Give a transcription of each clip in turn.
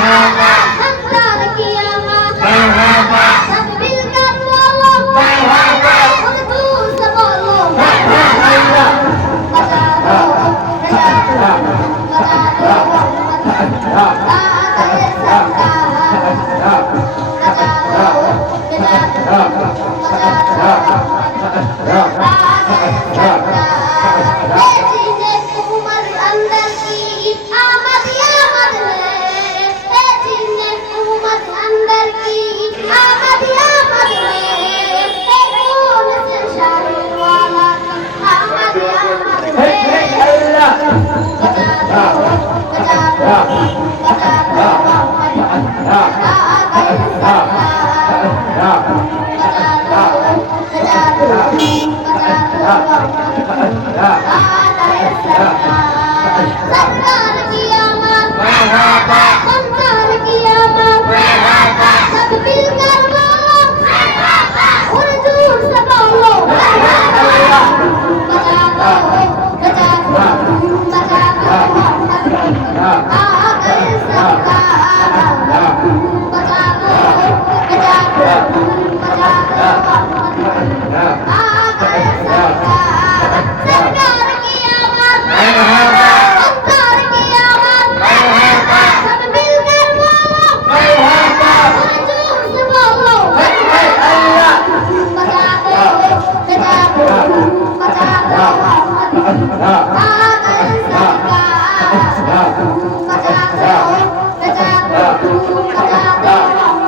सरकार की आवाज़ सब मिलकर बोलो उर्दू से बोलो बचा दो बचा दो आ गए सरकार बचा दो बचा दो जीने उमर अंदर की आमद यामद है जीने उमर अंदर की आमद यामद है कौन से शाहिर वाला की आमद यामद है बचा दो बचा दो बचा दो आ गए सरकार बचा दो बचा दो सरकार की आवाज़ सरकार की आवाज़ सब मिलकर बोलो उर्दू से बोलो बचा दो बचा दो बचा दो आ गए सरकार बचा दो बचा दो बचा दो आ गए सरकार सरकार की आवाज़ सरकार की आवाज़ सब मिलकर बोलो उर्दू से बोलो बचा दो बचा दो बचा दो आ गए सरकार बचा दो बचा दो बचा दो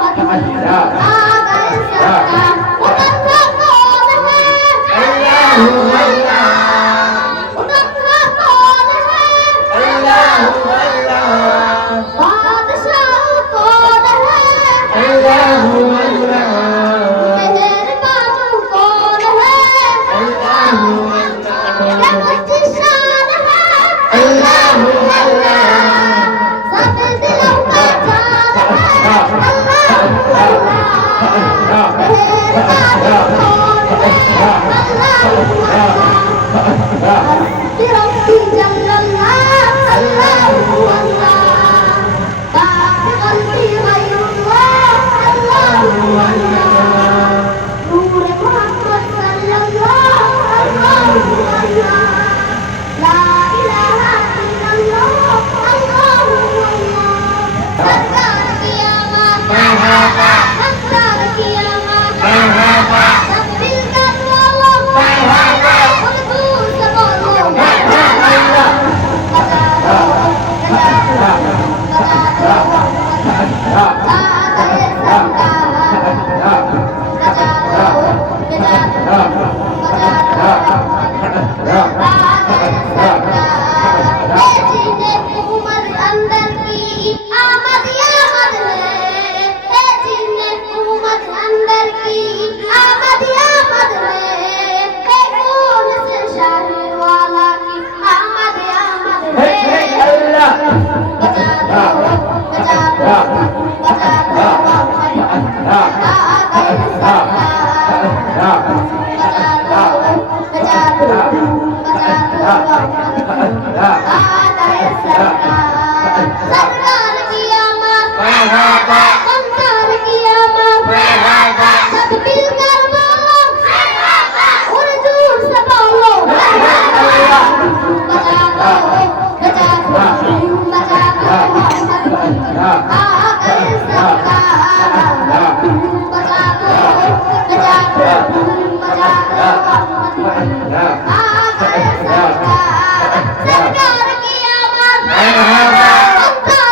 आ गए सरकार उतरवा कौन है उतरवा कौन है बादशाह कौन है मेहर बाजू कौन है कुछ शान है सब दिलों का जान है मेहर बाजू कौन है रब्बी जल्लल्लाह अल्लाहु अल्लाह बाक़ी गैरुल्लाह अल्लाहु अल्लाह नूर मोहम्मद सल्लल्लाहु अल्लाहु अल्लाह ला इलाहा इल्लल्लाह अल्लाहु अल्लाह सरकार की आवाज़ सरकार की आवाज़ सब मिलकर बोलो उर्दू से बोलो बचा दो बचा दो बचा दो आ गए सरकार बचा दो बचा दो बचा दो आ गए सरकार जीने उमर अंदर की आमद यामद है जीने उमर अंदर की आमद यामद है कौन से शाहिर वाला की आमद यामद है बचा दो बचा दो बचा दो आ गए सरकार बचा दो बचा दो बचा दो आ गए सरकार सरकार की आवाज़ सरकार की आवाज़ सब मिलकर बोलो उर्दू से बोलो बचा दो बचा दो बचा दो आ गए सरकार बचा दो बचा दो बचा दो आ गए सरकार सरकार की आवाज़ सरकार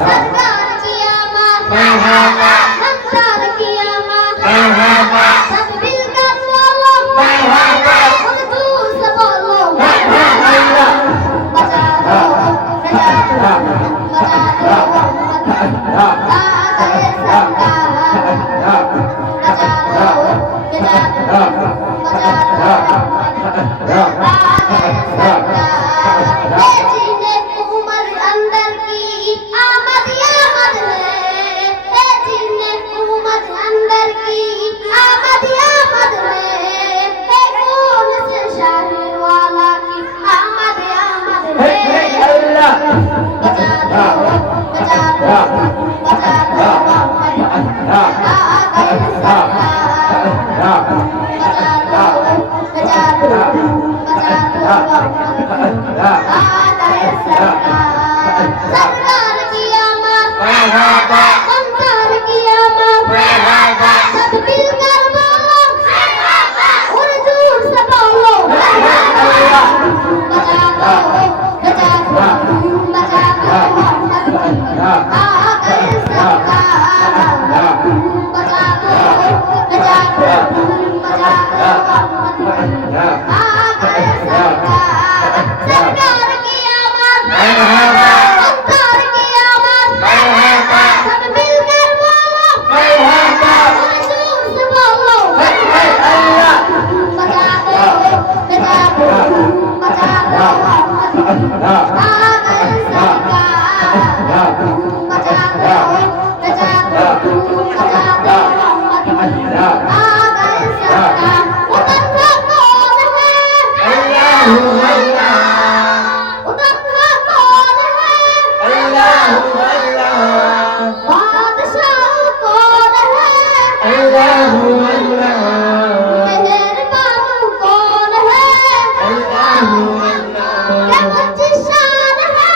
सरकार कियामत मरहबा सरकार कियामत मरहबा सब मिलकर बोलो मरहबा और दूर से बोलो मरहबा बचा दो बचा दो बचा दो आगे सरकार बचा दो बचा दो बचा दो आगे सरकार ये जीने उम्र अंदर की आमद यामद है ये जीने उम्र अंदर की आमद यामद है ये कौन से शाहिर वाला की आमद यामद है बचा दो बचा दो बचा दो आगे सरकार बचा दो बचा दो बचा दो आगे सरकार सरकार कियामत मरहबा सरकार कियामत मरहबा सब मिलकर बोलो मरहबा और जोर से बोलो मरहबा बचा दो बचा दो बचा दो आगे सरकार बचा दो बचा दो बचा दो आगे सरकार सरकार कियामत मरहबा सरकार कियामत मरहबा सब मिलकर बोलो मरहबा और जोर से बोलो मरहबा बचा दो बचा दो बचा दो आगे सरकार बचा दो बचा दो बचा दो आगे सरकार उतरवा कौन है उतरवा कौन है बादशाह कौन है मेहरबान कौन है क्या कुछ शान है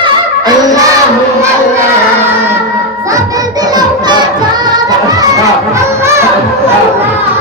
सब दिलों का जान है मेहरबान कौन है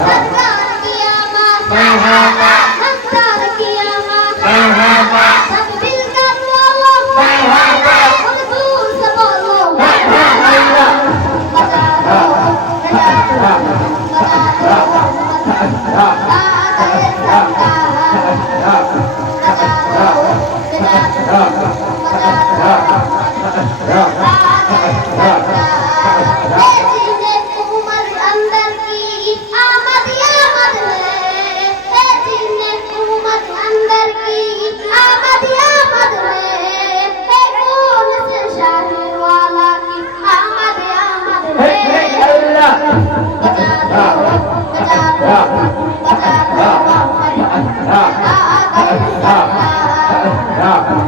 सरकार कियामत मरहबा सरकार कियामत मरहबा सब मिलकर बोलो मरहबा और दूर से बोलो मरहबा बचा दो बचा दो बचा दो आगे सरकार बचा दो बचा दो बचा दो आगे सरकार ये जीने उम्र अंदर की आमद यामद है ये जीने उम्र अंदर की आमद यामद है ये कौन से शाहिर वाला की आमद यामद है बचा दो बचा दो बचा दो आगे सरकार बचा दो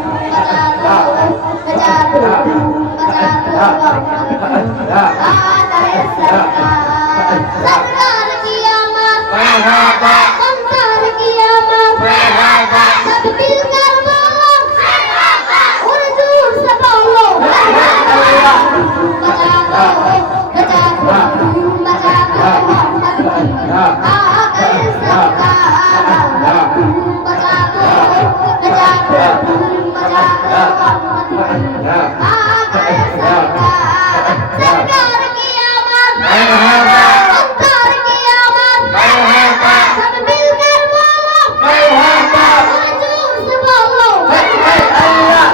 बचा दो बचा दो आगे सरकार सरकार कियामत मरहबा सरकार कियामत मरहबा सब मिलकर बोलो मरहबा और जोर से बोलो मरहबा बचा दो बचा दो बचा दो आगे सरकार बचा दो बचा दो बचा दो आगे सरकार सरकार कियामत मरहबा सरकार कियामत मरहबा सब मिलकर बोलो मरहबा और जोर से बोलो मरहबा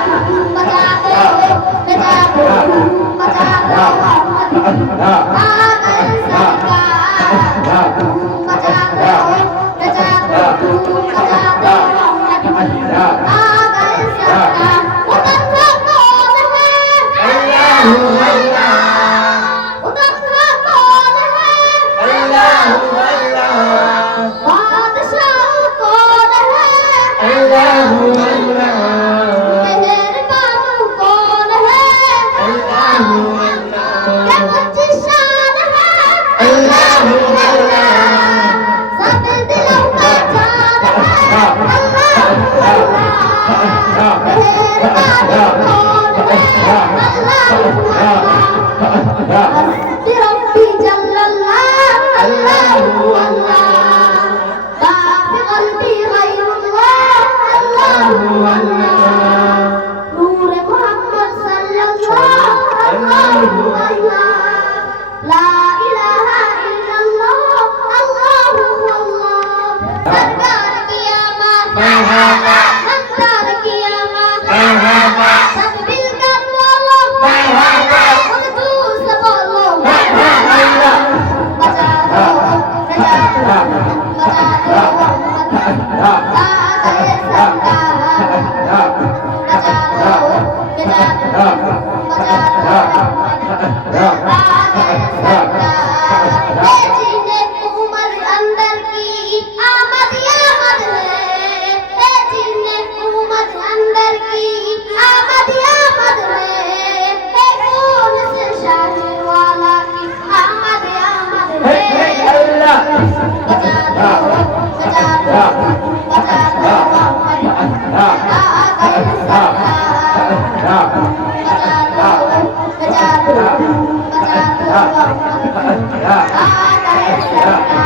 बचा दो बचा दो बचा दो आगे सरकार बचा दो बचा दूर से बोलो बचा दो बचा दो Yeah.